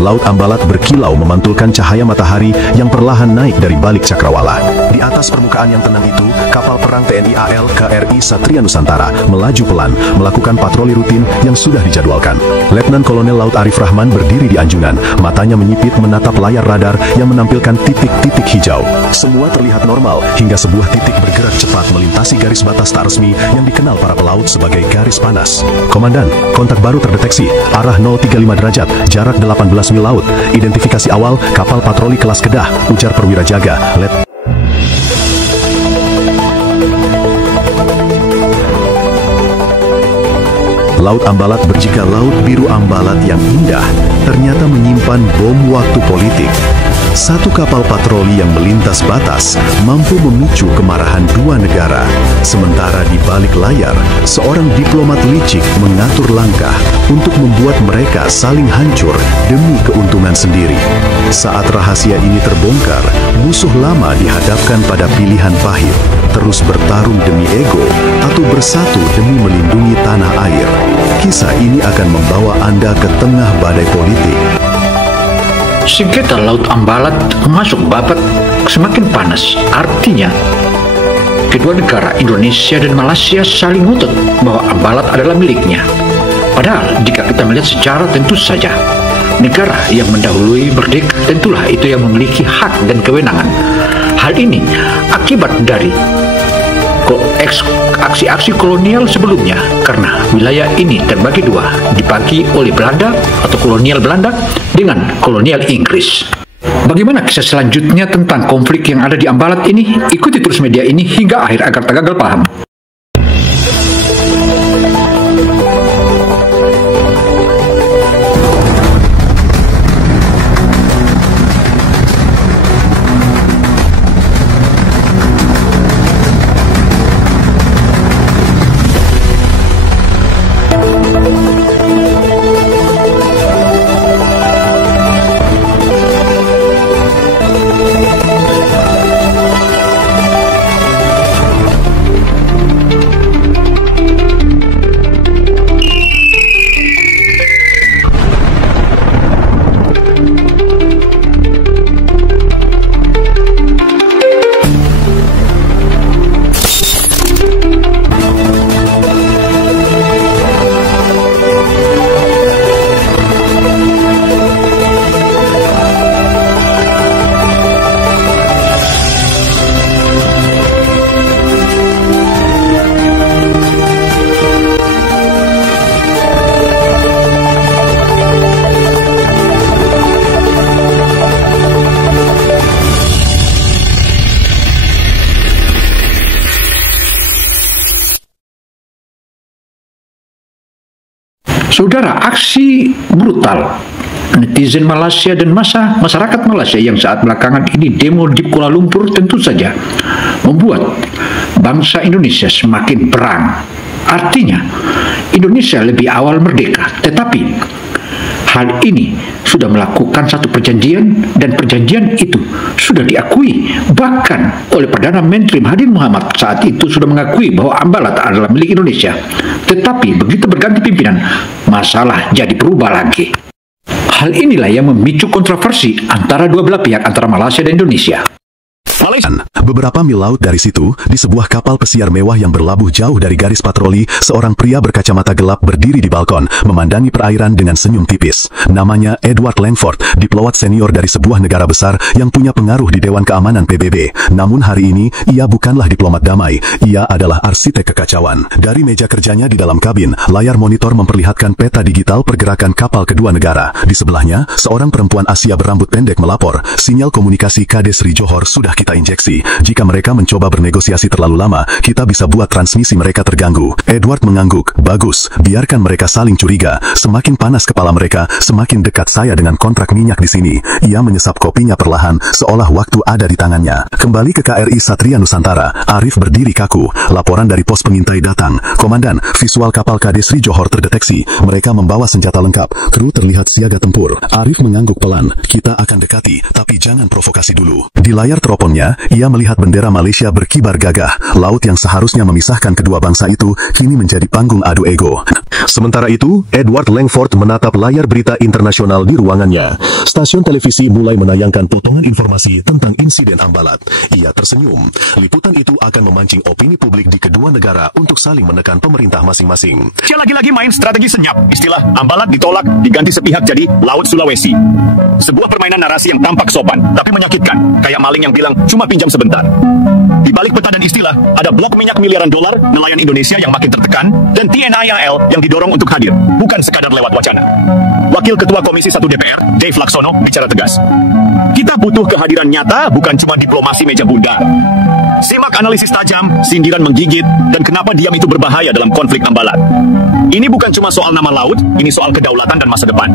Laut Ambalat berkilau memantulkan cahaya matahari yang perlahan naik dari balik cakrawala. Di atas permukaan yang tenang itu, kapal perang TNI AL KRI Satria Nusantara melaju pelan, melakukan patroli rutin yang sudah dijadwalkan. Letnan Kolonel Laut Arif Rahman berdiri di anjungan, matanya menyipit menatap layar radar yang menampilkan titik-titik hijau. Semua terlihat normal, hingga sebuah titik bergerak cepat melintasi garis batas tak resmi yang dikenal para pelaut sebagai garis panas. Komandan, kontak baru terdeteksi, arah 035 derajat, jarak 18 mil laut. Identifikasi awal, kapal patroli kelas Kedah, ujar perwira jaga, Laut Ambalat berjika Laut Biru Ambalat yang indah ternyata menyimpan bom waktu politik. Satu kapal patroli yang melintas batas mampu memicu kemarahan dua negara. Sementara di balik layar, seorang diplomat licik mengatur langkah untuk membuat mereka saling hancur demi keuntungan sendiri. Saat rahasia ini terbongkar, musuh lama dihadapkan pada pilihan pahit. Terus bertarung demi ego atau bersatu demi melindungi tanah air. Kisah ini akan membawa Anda ke tengah badai politik. Sengketa Laut Ambalat masuk babak semakin panas. Artinya, kedua negara Indonesia dan Malaysia saling ngotot bahwa Ambalat adalah miliknya. Padahal jika kita melihat secara tentu saja, negara yang mendahului merdeka tentulah itu yang memiliki hak dan kewenangan. Hal ini akibat dari aksi-aksi kolonial sebelumnya, karena wilayah ini terbagi dua, dibagi oleh Belanda atau kolonial Belanda dengan kolonial Inggris. Bagaimana kisah selanjutnya tentang konflik yang ada di Ambalat ini? Ikuti terus media ini hingga akhir agar tak gagal paham. Saudara, aksi brutal netizen Malaysia dan masyarakat Malaysia yang saat belakangan ini demo di Kuala Lumpur tentu saja membuat bangsa Indonesia semakin perang. Artinya, Indonesia lebih awal merdeka, tetapi hal ini sudah melakukan satu perjanjian, dan perjanjian itu sudah diakui bahkan oleh Perdana Menteri Mahathir Mohamad saat itu sudah mengakui bahwa Ambalat adalah milik Indonesia. Tetapi begitu berganti pimpinan, masalah jadi berubah lagi. Hal inilah yang memicu kontroversi antara dua belah pihak, antara Malaysia dan Indonesia. Beberapa mil laut dari situ, di sebuah kapal pesiar mewah yang berlabuh jauh dari garis patroli, seorang pria berkacamata gelap berdiri di balkon, memandangi perairan dengan senyum tipis. Namanya Edward Langford, diplomat senior dari sebuah negara besar yang punya pengaruh di Dewan Keamanan PBB. Namun hari ini, ia bukanlah diplomat damai, ia adalah arsitek kekacauan. Dari meja kerjanya di dalam kabin, layar monitor memperlihatkan peta digital pergerakan kapal kedua negara. Di sebelahnya, seorang perempuan Asia berambut pendek melapor, sinyal komunikasi KD Sri Johor sudah kita injeksi. Jika mereka mencoba bernegosiasi terlalu lama, kita bisa buat transmisi mereka terganggu. Edward mengangguk. Bagus, biarkan mereka saling curiga. Semakin panas kepala mereka, semakin dekat saya dengan kontrak minyak di sini. Ia menyesap kopinya perlahan, seolah waktu ada di tangannya. Kembali ke KRI Satria Nusantara, Arif berdiri kaku. Laporan dari pos pengintai datang. Komandan, visual kapal KD Sri Johor terdeteksi. Mereka membawa senjata lengkap. Kru terlihat siaga tempur. Arif mengangguk pelan. Kita akan dekati, tapi jangan provokasi dulu. Di layar teroponnya, ia melihat bendera Malaysia berkibar gagah. Laut yang seharusnya memisahkan kedua bangsa itu kini menjadi panggung adu ego. Sementara itu, Edward Langford menatap layar berita internasional di ruangannya. Stasiun televisi mulai menayangkan potongan informasi tentang insiden Ambalat. Ia tersenyum. Liputan itu akan memancing opini publik di kedua negara untuk saling menekan pemerintah masing-masing. Dia lagi-lagi main strategi senyap. Istilah Ambalat ditolak, diganti sepihak jadi Laut Sulawesi. Sebuah permainan narasi yang tampak sopan, tapi menyakitkan. Kayak maling yang bilang, cuma pinjam sebentar. Di balik peta dan istilah, ada blok minyak miliaran dolar, nelayan Indonesia yang makin tertekan, dan TNI-AL yang didorong untuk hadir, bukan sekadar lewat wacana. Wakil Ketua Komisi 1 DPR, Dave Laksono, bicara tegas. Kita butuh kehadiran nyata, bukan cuma diplomasi meja bundar. Simak analisis tajam, sindiran menggigit, dan kenapa diam itu berbahaya dalam konflik Ambalat. Ini bukan cuma soal nama laut, ini soal kedaulatan dan masa depan.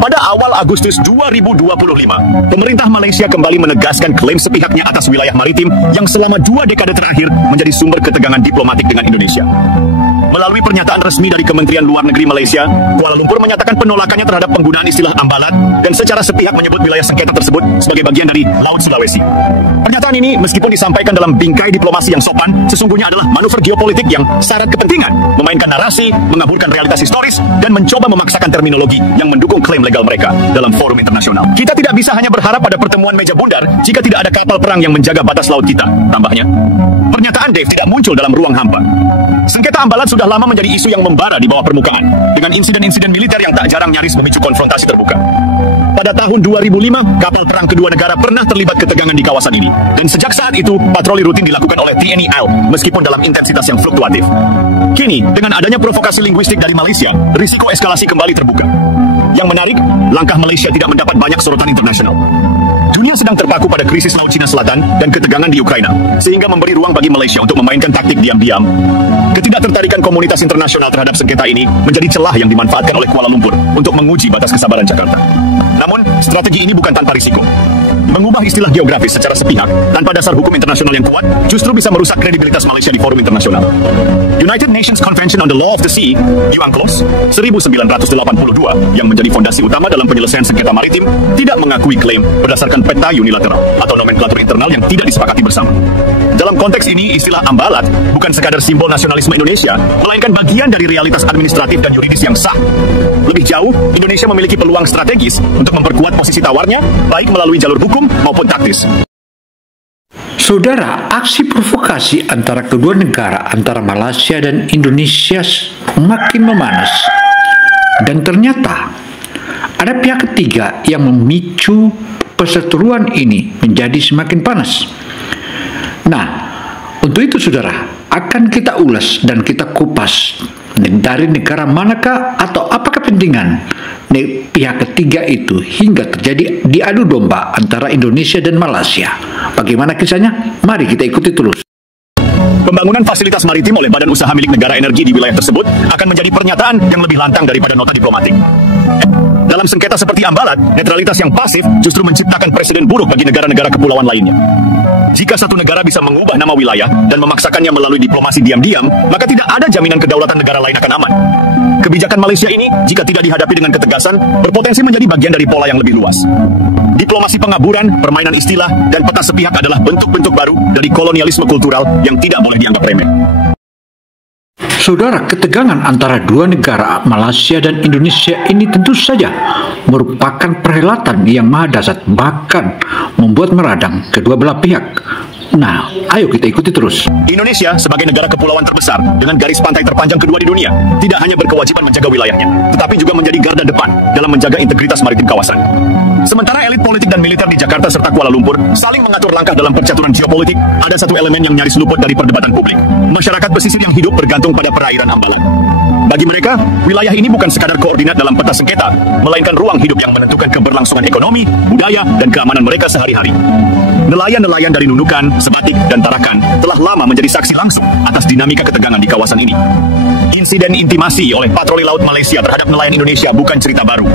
Pada awal Agustus 2025, pemerintah Malaysia kembali menegaskan klaim sepihaknya atas wilayah maritim yang selama 2 dekade terakhir menjadi sumber ketegangan diplomatik dengan Indonesia. Melalui pernyataan resmi dari Kementerian Luar Negeri Malaysia, Kuala Lumpur menyatakan penolakannya terhadap penggunaan istilah Ambalat dan secara sepihak menyebut wilayah sengketa tersebut sebagai bagian dari Laut Sulawesi. Pernyataan ini meskipun disampaikan dalam bingkai diplomasi yang sopan, sesungguhnya adalah manuver geopolitik yang syarat kepentingan, memainkan narasi, mengaburkan realitas historis, dan mencoba memaksakan terminologi yang mendukung klaim legal mereka dalam forum internasional. Kita tidak bisa hanya berharap pada pertemuan meja bundar jika tidak ada kapal perang yang menjaga batas laut kita, tambahnya. Pernyataan Dave tidak muncul dalam ruang hampa. Sengketa Ambalat sudah lama menjadi isu yang membara di bawah permukaan, dengan insiden-insiden militer yang tak jarang nyaris memicu konfrontasi terbuka. Pada tahun 2005, kapal perang kedua negara pernah terlibat ketegangan di kawasan ini, dan sejak saat itu, patroli rutin dilakukan oleh TNI-AL, meskipun dalam intensitas yang fluktuatif. Kini, dengan adanya provokasi linguistik dari Malaysia, risiko eskalasi kembali terbuka. Yang menarik, langkah Malaysia tidak mendapat banyak sorotan internasional. Dunia sedang terpaku pada krisis Laut Cina Selatan dan ketegangan di Ukraina, sehingga memberi ruang bagi Malaysia untuk memainkan taktik diam-diam. Ketidaktertarikan komunitas internasional terhadap sengketa ini menjadi celah yang dimanfaatkan oleh Kuala Lumpur untuk menguji batas kesabaran Jakarta. Namun, strategi ini bukan tanpa risiko. Mengubah istilah geografis secara sepihak tanpa dasar hukum internasional yang kuat justru bisa merusak kredibilitas Malaysia di forum internasional. United Nations Convention on the Law of the Sea, UNCLOS, 1982, yang menjadi fondasi utama dalam penyelesaian sengketa maritim, tidak mengakui klaim berdasarkan peta unilateral atau nomenklatur internal yang tidak disepakati bersama. Dalam konteks ini, istilah Ambalat bukan sekadar simbol nasionalisme Indonesia, melainkan bagian dari realitas administratif dan yuridis yang sah. Lebih jauh, Indonesia memiliki peluang strategis untuk memperkuat posisi tawarnya, baik melalui jalur hukum maupun taktis. Saudara, aksi provokasi antara kedua negara, antara Malaysia dan Indonesia makin memanas. Dan ternyata ada pihak ketiga yang memicu perseteruan ini menjadi semakin panas. Nah, untuk itu saudara, akan kita ulas dan kita kupas dari negara manakah atau apa kepentingan pihak ketiga itu hingga terjadi diadu domba antara Indonesia dan Malaysia. Bagaimana kisahnya? Mari kita ikuti terus. Pembangunan fasilitas maritim oleh badan usaha milik negara energi di wilayah tersebut akan menjadi pernyataan yang lebih lantang daripada nota diplomatik. Dalam sengketa seperti Ambalat, netralitas yang pasif justru menciptakan presiden buruk bagi negara-negara kepulauan lainnya. Jika satu negara bisa mengubah nama wilayah dan memaksakannya melalui diplomasi diam-diam, maka tidak ada jaminan kedaulatan negara lain akan aman. Kebijakan Malaysia ini, jika tidak dihadapi dengan ketegasan, berpotensi menjadi bagian dari pola yang lebih luas. Diplomasi pengaburan, permainan istilah, dan peta sepihak adalah bentuk-bentuk baru dari kolonialisme kultural yang tidak boleh dianggap remeh. Saudara, ketegangan antara dua negara Malaysia dan Indonesia ini tentu saja merupakan perhelatan yang maha dahsyat, bahkan membuat meradang kedua belah pihak. Nah, ayo kita ikuti terus. Indonesia sebagai negara kepulauan terbesar dengan garis pantai terpanjang kedua di dunia tidak hanya berkewajiban menjaga wilayahnya, tetapi juga menjadi garda depan dalam menjaga integritas maritim kawasan. Sementara elit politik dan militer di Jakarta serta Kuala Lumpur saling mengatur langkah dalam percaturan geopolitik, ada satu elemen yang nyaris luput dari perdebatan publik. Masyarakat pesisir yang hidup bergantung pada perairan Ambalat. Bagi mereka, wilayah ini bukan sekadar koordinat dalam peta sengketa, melainkan ruang hidup yang menentukan keberlangsungan ekonomi, budaya, dan keamanan mereka sehari-hari. Nelayan-nelayan dari Nunukan, Sebatik, dan Tarakan telah lama menjadi saksi langsung atas dinamika ketegangan di kawasan ini. Insiden intimasi oleh patroli laut Malaysia terhadap nelayan Indonesia bukan cerita baru.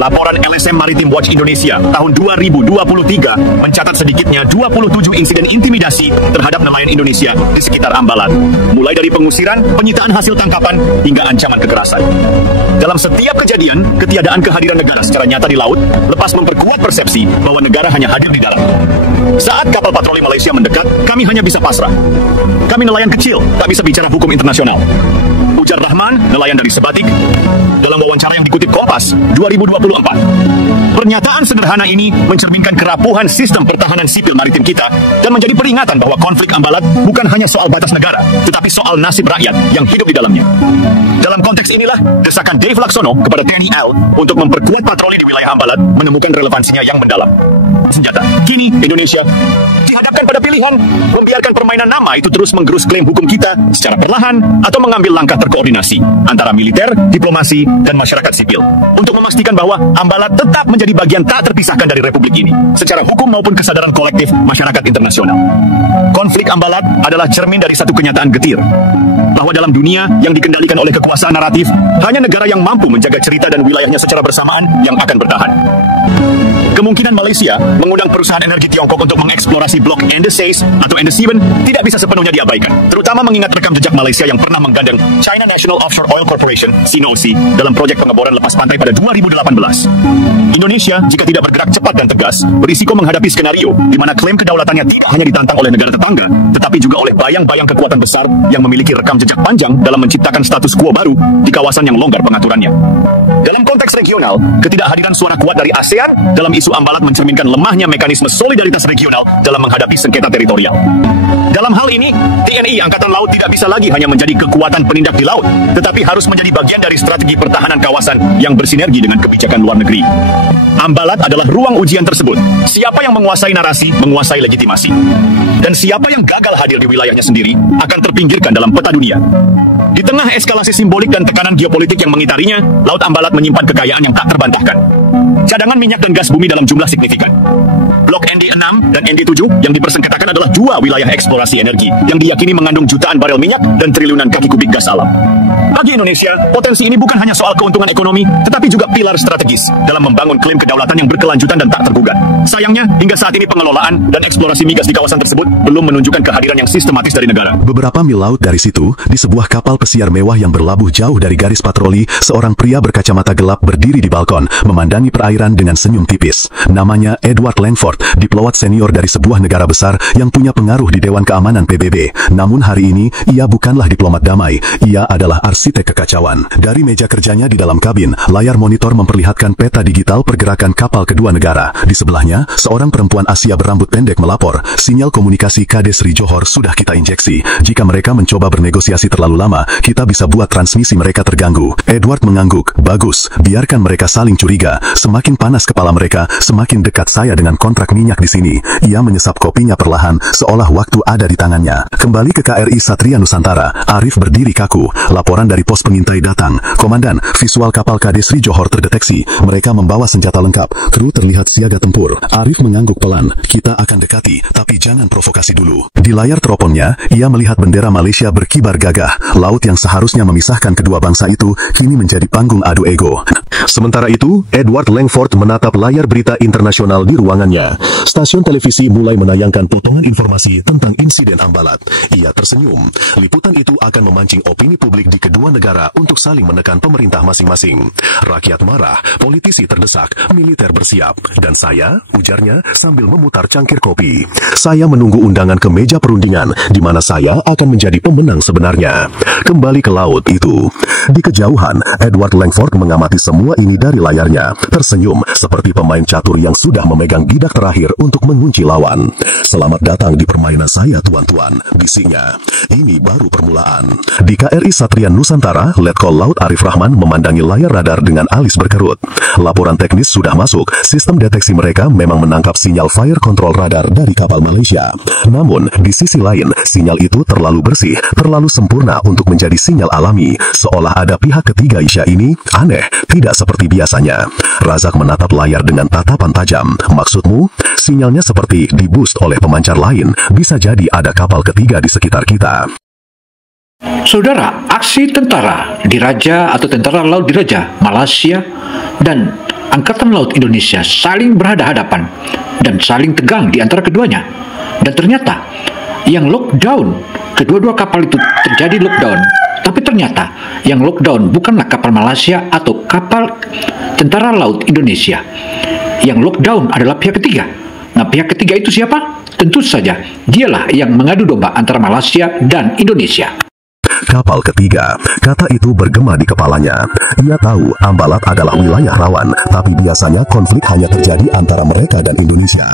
laporan LSM Maritime Watch Indonesia tahun 2023 mencatat sedikitnya 27 insiden intimidasi terhadap nelayan Indonesia di sekitar Ambalat, mulai dari pengusiran, penyitaan hasil tangkapan, hingga ancaman kekerasan. Dalam setiap kejadian, ketiadaan kehadiran negara secara nyata di laut lepas memperkuat persepsi bahwa negara hanya hadir di darat. Saat kapal patroli Malaysia mendekat, kami hanya bisa pasrah. Kami nelayan kecil, tak bisa bicara hukum internasional. Ujar Rahman, nelayan dari Sebatik, dalam wawancara yang dikutip Kompas 2024. Pernyataan sederhana ini mencerminkan kerapuhan sistem pertahanan sipil maritim kita dan menjadi peringatan bahwa konflik Ambalat bukan hanya soal batas negara, tetapi soal nasib rakyat yang hidup di dalamnya. Dalam konteks inilah, desakan Dave Laksono kepada TNI AL untuk memperkuat patroli di wilayah Ambalat menemukan relevansinya yang mendalam. Senjata. Kini, Indonesia dihadapkan pada pilihan membiarkan permainan nama itu terus menggerus klaim hukum kita secara perlahan atau mengambil langkah terkoordinasi antara militer, diplomasi, dan masyarakat sipil untuk memastikan bahwa Ambalat tetap menjadi bagian tak terpisahkan dari Republik ini secara hukum maupun kesadaran kolektif masyarakat internasional. Konflik Ambalat adalah cermin dari satu kenyataan getir, bahwa dalam dunia yang dikendalikan oleh kekuasaan naratif, hanya negara yang mampu menjaga cerita dan wilayahnya secara bersamaan yang akan bertahan. Kemungkinan Malaysia mengundang perusahaan energi Tiongkok untuk mengeksplorasi blok Ende 6 atau Ende 7 tidak bisa sepenuhnya diabaikan, terutama mengingat rekam jejak Malaysia yang pernah menggandeng China National Offshore Oil Corporation (CNOOC) dalam proyek pengeboran lepas pantai pada 2018. Indonesia, jika tidak bergerak cepat dan tegas, berisiko menghadapi skenario di mana klaim kedaulatannya tidak hanya ditantang oleh negara tetangga, tetapi juga oleh bayang-bayang kekuatan besar yang memiliki rekam jejak panjang dalam menciptakan status quo baru di kawasan yang longgar pengaturannya. Dalam konteks regional, ketidakhadiran suara kuat dari ASEAN dalam isu Ambalat mencerminkan lemahnya mekanisme solidaritas regional dalam menghadapi sengketa teritorial. Dalam hal ini, TNI Angkatan Laut tidak bisa lagi hanya menjadi kekuatan penindak di laut, tetapi harus menjadi bagian dari strategi pertahanan kawasan yang bersinergi dengan kebijakan luar negeri. Ambalat adalah ruang ujian tersebut. Siapa yang menguasai narasi, menguasai legitimasi. Dan siapa yang gagal hadir di wilayahnya sendiri akan terpinggirkan dalam peta dunia. Di tengah eskalasi simbolik dan tekanan geopolitik yang mengitarinya, Laut Ambalat menyimpan kekayaan yang tak terbantahkan. Cadangan minyak dan gas bumi dalam jumlah signifikan. Blok ND6 dan ND7 yang dipersengketakan adalah dua wilayah eksplorasi energi yang diyakini mengandung jutaan barel minyak dan triliunan kaki kubik gas alam. Bagi Indonesia, potensi ini bukan hanya soal keuntungan ekonomi, tetapi juga pilar strategis dalam membangun klaim kedaulatan yang berkelanjutan dan tak tergugat. Sayangnya, hingga saat ini pengelolaan dan eksplorasi migas di kawasan tersebut belum menunjukkan kehadiran yang sistematis dari negara. Beberapa mil laut dari situ, di sebuah kapal pesiar mewah yang berlabuh jauh dari garis patroli, seorang pria berkacamata gelap berdiri di balkon, memandangi perairan dengan senyum tipis. Namanya Edward Langford, diplomat senior dari sebuah negara besar yang punya pengaruh di Dewan Keamanan PBB. Namun hari ini, ia bukanlah diplomat damai, ia adalah arsitek kekacauan. Dari meja kerjanya di dalam kabin, layar monitor memperlihatkan peta digital pergerakan kapal kedua negara. Di sebelahnya, seorang perempuan Asia berambut pendek melapor, sinyal komunikasi KD Sri Johor sudah kita injeksi. Jika mereka mencoba bernegosiasi terlalu lama, kita bisa buat transmisi mereka terganggu. Edward mengangguk. Bagus, biarkan mereka saling curiga. Semakin panas kepala mereka, semakin dekat saya dengan kontrak minyak di sini. Ia menyesap kopinya perlahan, seolah waktu ada di tangannya. Kembali ke KRI Satria Nusantara, Arif berdiri kaku. Laporan dari pos pengintai datang. Komandan, visual kapal KD Sri Johor terdeteksi. Mereka membawa senjata lengkap. Kru terlihat siaga tempur. Arif mengangguk pelan. Kita akan dekati, tapi jangan provokasi dulu. Di layar teroponnya, ia melihat bendera Malaysia berkibar gagah. Laut yang seharusnya memisahkan kedua bangsa itu, kini menjadi panggung adu ego. Sementara itu, Edward Langford menatap layar berita internasional di ruangannya. Stasiun televisi mulai menayangkan potongan informasi tentang insiden Ambalat. Ia tersenyum. Liputan itu akan memancing opini publik di kedua negara untuk saling menekan pemerintah masing-masing. Rakyat marah, politisi terdesak, militer bersiap. Dan saya, ujarnya sambil memutar cangkir kopi. Saya menunggu undangan ke meja perundingan, di mana saya akan menjadi pemenang sebenarnya. Kembali ke laut itu. Di kejauhan, Edward Langford mengamati semua ini dari layarnya, tersenyum seperti pemain catur yang sudah memegang bidak terakhir untuk mengunci lawan. Selamat datang di permainan saya, tuan-tuan, bisiknya. Ini baru permulaan. Di KRI Satria Nusantara, Letkol Laut Arif Rahman memandangi layar radar dengan alis berkerut. Laporan teknis sudah masuk. Sistem deteksi mereka memang menangkap sinyal fire control radar dari kapal Malaysia. Namun, di sisi lain, sinyal itu terlalu bersih, terlalu sempurna untuk menjadi sinyal alami. Seolah ada pihak ketiga Isya ini aneh, tidak seperti biasanya. Razak menatap layar dengan tatapan tajam. Maksudmu, sinyalnya seperti di-boost oleh pemancar lain. Bisa jadi ada kapal ketiga di sekitar kita. Saudara, aksi tentara Diraja atau Tentara Laut Diraja Malaysia dan Angkatan Laut Indonesia saling berhadapan dan saling tegang di antara keduanya. Dan ternyata yang lockdown, kedua-dua kapal itu terjadi lockdown. Tapi ternyata yang lockdown bukanlah kapal Malaysia atau kapal Tentara Laut Indonesia. Yang lockdown adalah pihak ketiga. Nah, pihak ketiga itu siapa? Tentu saja dialah yang mengadu domba antara Malaysia dan Indonesia. Kapal ketiga, kata itu bergema di kepalanya. Ia tahu Ambalat adalah wilayah rawan, tapi biasanya konflik hanya terjadi antara mereka dan Indonesia.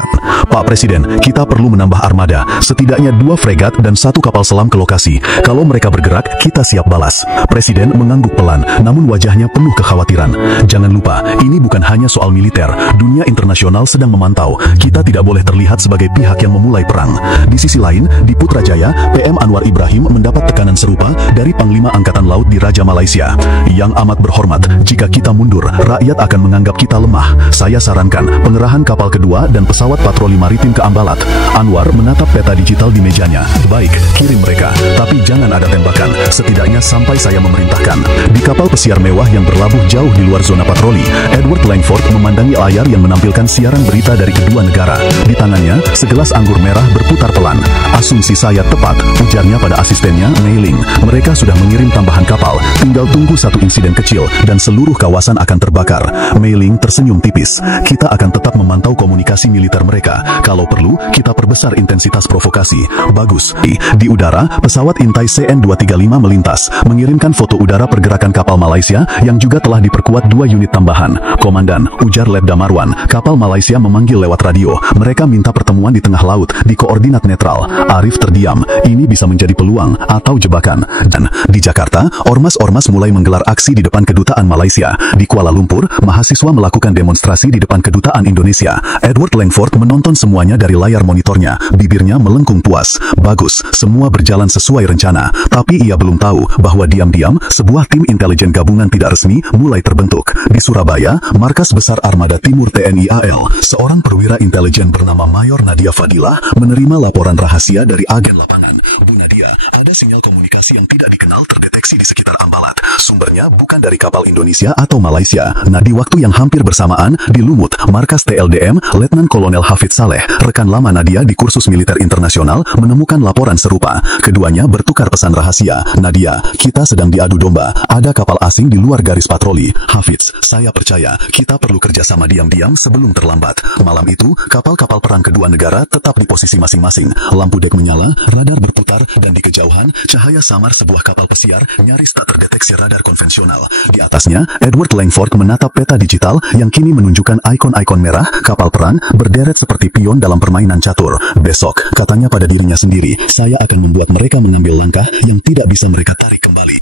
Pak Presiden, kita perlu menambah armada, setidaknya 2 fregat dan 1 kapal selam ke lokasi. Kalau mereka bergerak, kita siap balas. Presiden mengangguk pelan, namun wajahnya penuh kekhawatiran. Jangan lupa, ini bukan hanya soal militer. Dunia internasional sedang memantau. Kita tidak boleh terlihat sebagai pihak yang memulai perang. Di sisi lain, di Putrajaya, PM Anwar Ibrahim mendapat tekanan serupa dari Panglima Angkatan Laut di Raja Malaysia. Yang amat berhormat, jika kita mundur, rakyat akan menganggap kita lemah. Saya sarankan pengerahan kapal kedua dan pesawat patroli maritim ke Ambalat. Anwar menatap peta digital di mejanya. Baik, kirim mereka, tapi jangan ada tembakan, setidaknya sampai saya memerintahkan. Di kapal pesiar mewah yang berlabuh jauh di luar zona patroli, Edward Langford memandangi layar yang menampilkan siaran berita dari kedua negara. Di tangannya, segelas anggur merah berputar pelan. Asumsi saya tepat, ujarnya pada asistennya, Mei Ling. Mereka sudah mengirim tambahan kapal, tinggal tunggu satu insiden kecil dan seluruh kawasan akan terbakar. Mei Ling tersenyum tipis. Kita akan tetap memantau komunikasi militer mereka. Kalau perlu, kita perbesar intensitas provokasi. Bagus. Di udara, pesawat Intai CN-235 melintas, mengirimkan foto udara pergerakan kapal Malaysia yang juga telah diperkuat 2 unit tambahan. Komandan, ujar Letda Marwan, kapal Malaysia memanggil lewat radio. Mereka minta pertemuan di tengah laut, di koordinat netral. Arif terdiam. Ini bisa menjadi peluang atau jebakan. Dan di Jakarta, ormas-ormas mulai menggelar aksi di depan kedutaan Malaysia. Di Kuala Lumpur, mahasiswa melakukan demonstrasi di depan kedutaan Indonesia. Edward Langford menonton semuanya dari layar monitornya. Bibirnya melengkung puas. Bagus, semua berjalan sesuai rencana. Tapi ia belum tahu bahwa diam-diam sebuah tim intelijen gabungan tidak resmi mulai terbentuk. Di Surabaya, markas besar Armada Timur TNI AL, seorang perwira intelijen bernama Mayor Nadia Fadilah menerima laporan rahasia dari agen lapangan. Bu Nadia, ada sinyal komunikasi yang tidak dikenal terdeteksi di sekitar Ambalat. Sumbernya bukan dari kapal Indonesia atau Malaysia. Nah, di waktu yang hampir bersamaan, di Lumut, markas TLDM, Letnan Kolonel Hafidz Saleh, rekan lama Nadia di kursus militer internasional, menemukan laporan serupa. Keduanya bertukar pesan rahasia. Nadia, kita sedang diadu domba. Ada kapal asing di luar garis patroli. Hafidz, saya percaya kita perlu kerjasama diam-diam sebelum terlambat. Malam itu, kapal-kapal perang kedua negara tetap di posisi masing-masing. Lampu dek menyala, radar berputar, dan di kejauhan, cahaya samar sebuah kapal pesiar nyaris tak terdeteksi radar konvensional. Di atasnya, Edward Langford menatap peta digital yang kini menunjukkan ikon-ikon merah kapal perang berderet seperti pion dalam permainan catur. Besok, katanya pada dirinya sendiri, saya akan membuat mereka mengambil langkah yang tidak bisa mereka tarik kembali.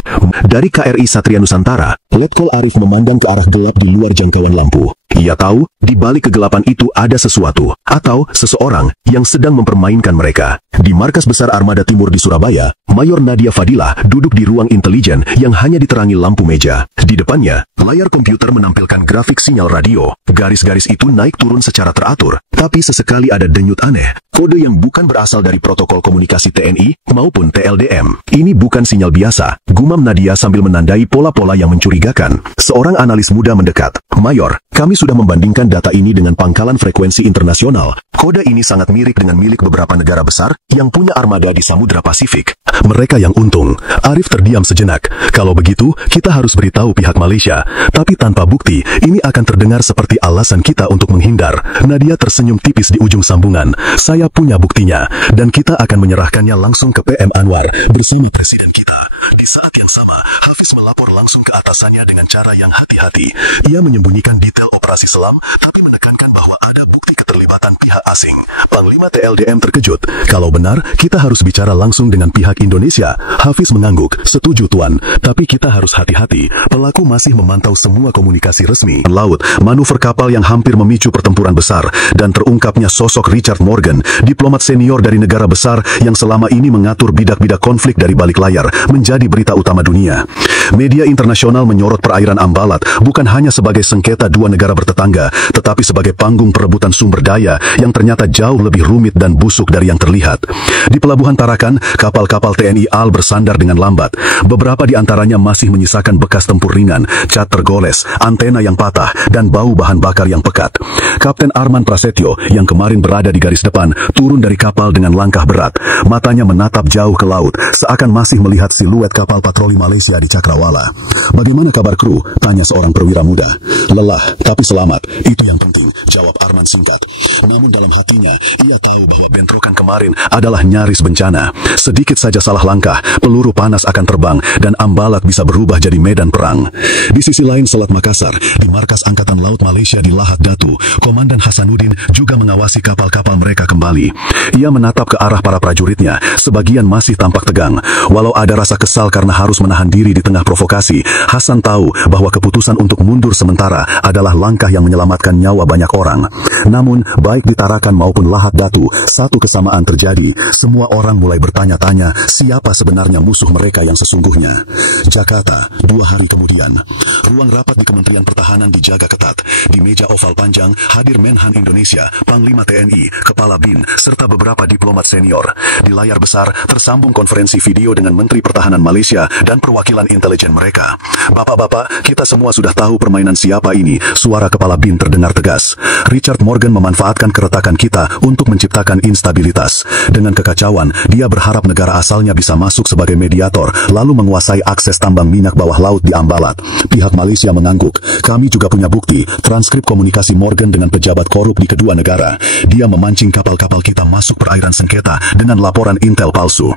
Dari KRI Satria Nusantara, Letkol Arif memandang ke arah gelap di luar jangkauan lampu. Ia tahu, di balik kegelapan itu ada sesuatu, atau seseorang yang sedang mempermainkan mereka. Di markas besar Armada Timur di Surabaya, Mayor Nadia Fadilah duduk di ruang intelijen yang hanya diterangi lampu meja. Di depannya, layar komputer menampilkan grafik sinyal radio. Garis-garis itu naik turun secara teratur, tapi sesekali ada denyut aneh. Kode yang bukan berasal dari protokol komunikasi TNI maupun TLDM. Ini bukan sinyal biasa, gumam Nadia sambil menandai pola-pola yang mencurigakan. Seorang analis muda mendekat. Mayor, kami sudah membandingkan data ini dengan pangkalan frekuensi internasional. Kode ini sangat mirip dengan milik beberapa negara besar yang punya armada di Samudra Pasifik. Mereka yang untung. Arif terdiam sejenak. Kalau begitu, kita harus beritahu pihak Malaysia. Tapi tanpa bukti, ini akan terdengar seperti alasan kita untuk menghindar. Nadia tersenyum tipis di ujung sambungan. Saya punya buktinya, dan kita akan menyerahkannya langsung ke PM Anwar bersama Presiden kita. Di saat yang sama, Hafiz melapor langsung ke atasannya dengan cara yang hati-hati. Ia menyembunyikan detail operasi selam, tapi menekankan bahwa ada bukti keterlibatan pihak asing. Panglima TLDM terkejut. Kalau benar, kita harus bicara langsung dengan pihak Indonesia. Hafiz mengangguk. Setuju, Tuan. Tapi kita harus hati-hati. Pelaku masih memantau semua komunikasi resmi. Laut, manuver kapal yang hampir memicu pertempuran besar, dan terungkapnya sosok Richard Morgan, diplomat senior dari negara besar yang selama ini mengatur bidak-bidak konflik dari balik layar, menjadi berita utama dunia. Media internasional menyorot perairan Ambalat bukan hanya sebagai sengketa dua negara bertetangga, tetapi sebagai panggung perebutan sumber daya yang ternyata jauh lebih rumit dan busuk dari yang terlihat. Di Pelabuhan Tarakan, kapal-kapal TNI AL bersandar dengan lambat. Beberapa di antaranya masih menyisakan bekas tempur ringan, cat tergoles, antena yang patah, dan bau bahan bakar yang pekat. Kapten Arman Prasetyo yang kemarin berada di garis depan turun dari kapal dengan langkah berat. Matanya menatap jauh ke laut, seakan masih melihat siluet kapal patroli Malaysia di Cakrawala. "Bagaimana kabar kru?" tanya seorang perwira muda. "Lelah, tapi selamat. Itu yang penting," jawab Arman singkat. Namun dalam hatinya, ia tahu bahwa bentrokan kemarin adalah nyaris bencana. Sedikit saja salah langkah, peluru panas akan terbang, dan Ambalat bisa berubah jadi medan perang. Di sisi lain Selat Makassar, di markas Angkatan Laut Malaysia di Lahad Datu, Komandan Hasanuddin juga mengawasi kapal-kapal mereka kembali. Ia menatap ke arah para prajuritnya, sebagian masih tampak tegang. Walau ada rasa kesal karena harus menahan diri di tengah provokasi, Hasan tahu bahwa keputusan untuk mundur sementara adalah langkah yang menyelamatkan nyawa banyak orang. Namun, baik di Tarakan maupun Lahad Datu, satu kesamaan terjadi. Semua orang mulai bertanya-tanya siapa sebenarnya musuh mereka yang sesungguhnya. Jakarta, 2 hari kemudian. Ruang rapat di Kementerian Pertahanan dijaga ketat. Di meja oval panjang hadir Menhan Indonesia, Panglima TNI, Kepala BIN, serta beberapa diplomat senior. Di layar besar tersambung konferensi video dengan Menteri Pertahanan Malaysia dan perwakilan intelijen mereka. "Bapak-bapak, kita semua sudah tahu permainan siapa ini," suara Kepala BIN terdengar tegas. "Richard Morgan memanfaatkan keretakan kita untuk menciptakan instabilitas. Dengan kekacauan, dia berharap negara asalnya bisa masuk sebagai mediator, lalu menguasai akses tambang minyak bawah laut di Ambalat." Pihak Malaysia mengangguk. "Kami juga punya bukti, transkrip komunikasi Morgan dengan pejabat korup di kedua negara. Dia memancing kapal-kapal kita masuk perairan sengketa dengan laporan intel palsu."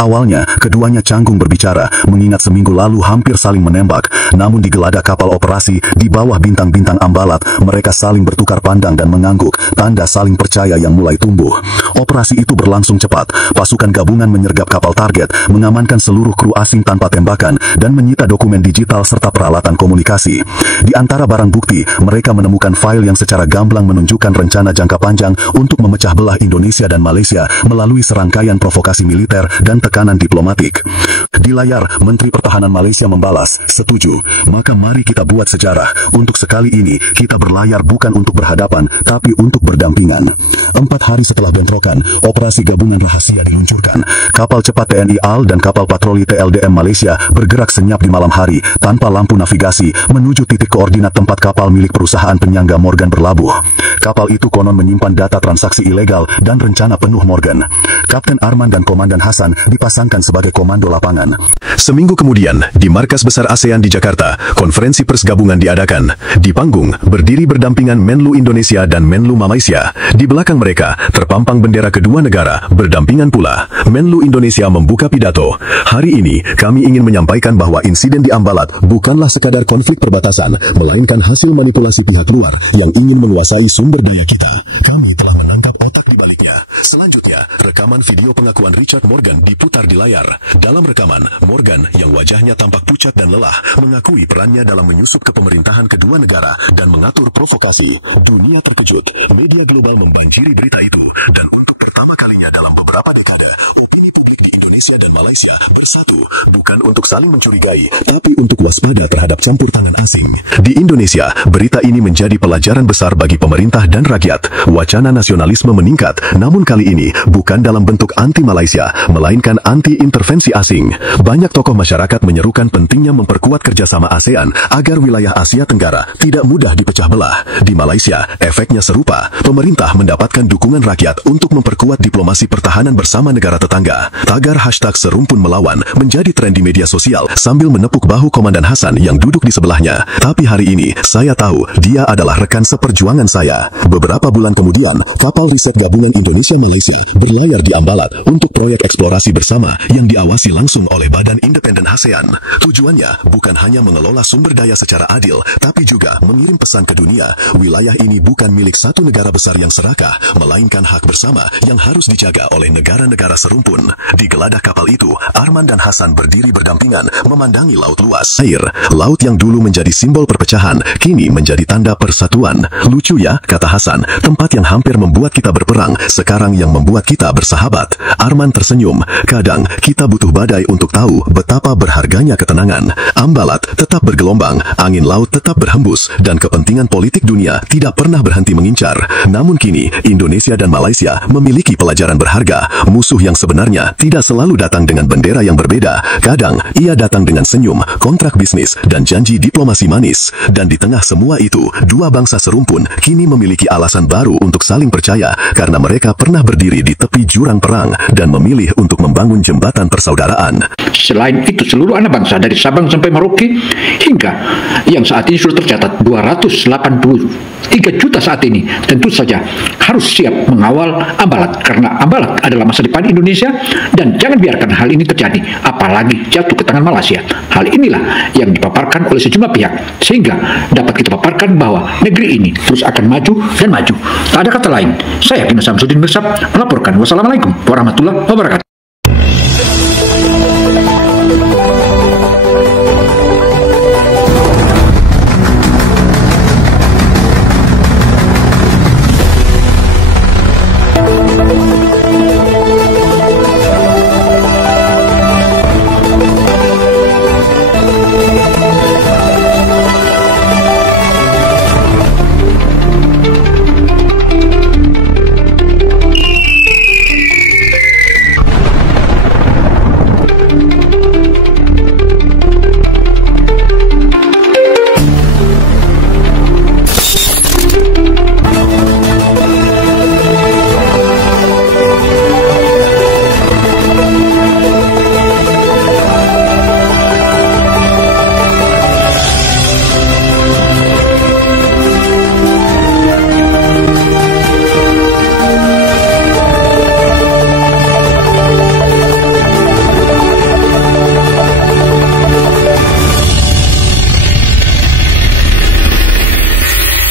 Awalnya, keduanya canggung berbicara, mengingat seminggu lalu hampir saling menembak. Namun di geladak kapal operasi di bawah bintang-bintang Ambalat, mereka saling bertukar pandang dan mengangguk, tanda saling percaya yang mulai tumbuh. Operasi itu berlangsung cepat. Pasukan gabungan menyergap kapal target, mengamankan seluruh kru asing tanpa tembakan, dan menyita dokumen digital serta peralatan komunikasi. Di antara barang bukti, mereka menemukan file yang secara gamblang menunjukkan rencana jangka panjang untuk memecah belah Indonesia dan Malaysia melalui serangkaian provokasi militer dan tekanan diplomatik. Di layar, Menteri Pertahanan Malaysia membalas, "Setuju, maka mari kita buat sejarah. Untuk sekali ini, kita berlayar bukan untuk berhadapan, tapi untuk berdampingan." 4 hari setelah bentrokan, operasi gabungan rahasia diluncurkan. Kapal cepat TNI AL dan kapal patroli TLDM Malaysia bergerak senyap di malam hari, tanpa lampu navigasi, menuju titik koordinat tempat kapal milik perusahaan penyangga Morgan berlabuh. Kapal itu konon menyimpan data transaksi ilegal dan rencana penuh Morgan. Kapten Arman dan Komandan Hasan dipasangkan sebagai komando lapangan. Seminggu kemudian, di markas besar ASEAN di Jakarta, konferensi pers gabungan diadakan. Di panggung, berdiri berdampingan Menlu Indonesia dan Menlu Malaysia. Di belakang mereka, terpampang bendera kedua negara, berdampingan pula. Menlu Indonesia membuka pidato. "Hari ini, kami ingin menyampaikan bahwa insiden di Ambalat bukanlah sekadar konflik perbatasan, melainkan hasil manipulasi pihak luar yang ingin menguasai sumber daya kita. Kami telah menangkap otak di baliknya." Selanjutnya, rekaman video pengakuan Richard Morgan diputar di layar. Dalam rekaman, Morgan yang wajahnya tampak pucat dan lelah mengakui perannya dalam menyusup ke pemerintahan kedua negara dan mengatur provokasi. Dunia terkejut, media global membanjiri berita itu, dan untuk pertama kalinya dalam beberapa dekade, opini publik di Indonesia dan Malaysia bersatu, bukan untuk saling mencurigai, tapi untuk waspada terhadap campur tangan asing. Di Indonesia, berita ini menjadi pelajaran besar bagi pemerintah dan rakyat. Wacana nasionalisme meningkat, namun kali ini bukan dalam bentuk anti-Malaysia, melainkan anti-intervensi asing. Banyak tokoh masyarakat menyerukan pentingnya memperkuat kerjasama ASEAN agar wilayah Asia Tenggara tidak mudah dipecah belah. Di Malaysia, efeknya serupa. Pemerintah mendapatkan dukungan rakyat untuk memperkuat diplomasi pertahanan bersama negara tetangga. Tagar hashtag serumpun melawan menjadi tren di media sosial sambil menepuk bahu Komandan Hasan yang duduk di sebelahnya. Tapi hari ini, saya tahu dia adalah rekan seperjuangan saya. Beberapa bulan kemudian, kapal riset gabungan Indonesia-Malaysia berlayar di Ambalat untuk proyek eksplorasi bersama yang diawasi langsung oleh Badan Independen ASEAN. Tujuannya bukan hanya mengelola sumber daya secara adil, tapi juga mengirim pesan ke dunia. Wilayah ini bukan milik satu negara besar yang serakah, melainkan hak bersama yang harus dijaga oleh negara-negara serumpun. Di geladak kapal itu, Arman dan Hasan berdiri berdampingan memandangi laut luas. Air, laut yang dulu menjadi simbol perpecahan, kini menjadi tanda persatuan. Lucu ya, kata Hasan, tempat yang hampir membuat kita berperang, sekarang yang membuat kita bersahabat. Arman tersenyum, kadang kita butuh badai untuk tahu betapa berharganya ketenangan. Ambalat tetap bergelombang, angin laut tetap berhembus, dan kepentingan politik dunia tidak pernah berhenti mengincar. Namun kini, Indonesia dan Malaysia memiliki pelajaran berharga. Musuh yang sebenarnya tidak selalu datang dengan bendera yang berbeda. Kadang, ia datang dengan senyum, kontrak bisnis, dan janji diplomasi manis. Dan di tengah semua itu, dua bangsa serumpun kini memiliki alasan baru untuk saling percaya karena mereka pernah berdiri di tepi jurang perang dan memilih untuk membangun jembatan persaudaraan. Selain itu, seluruh anak bangsa dari Sabang sampai Merauke hingga yang saat ini sudah tercatat 283 juta saat ini tentu saja harus siap mengawal Ambalat karena Ambalat adalah masa depan Indonesia dan jangan biarkan hal ini terjadi apalagi jatuh ke tangan Malaysia. Hal inilah yang dipaparkan oleh sejumlah pihak sehingga dapat kita paparkan bahwa negeri ini terus akan maju dan maju. Tak ada kata lain. Saya Kina Samsudin Mirsab melaporkan. Wassalamualaikum warahmatullahi wabarakatuh.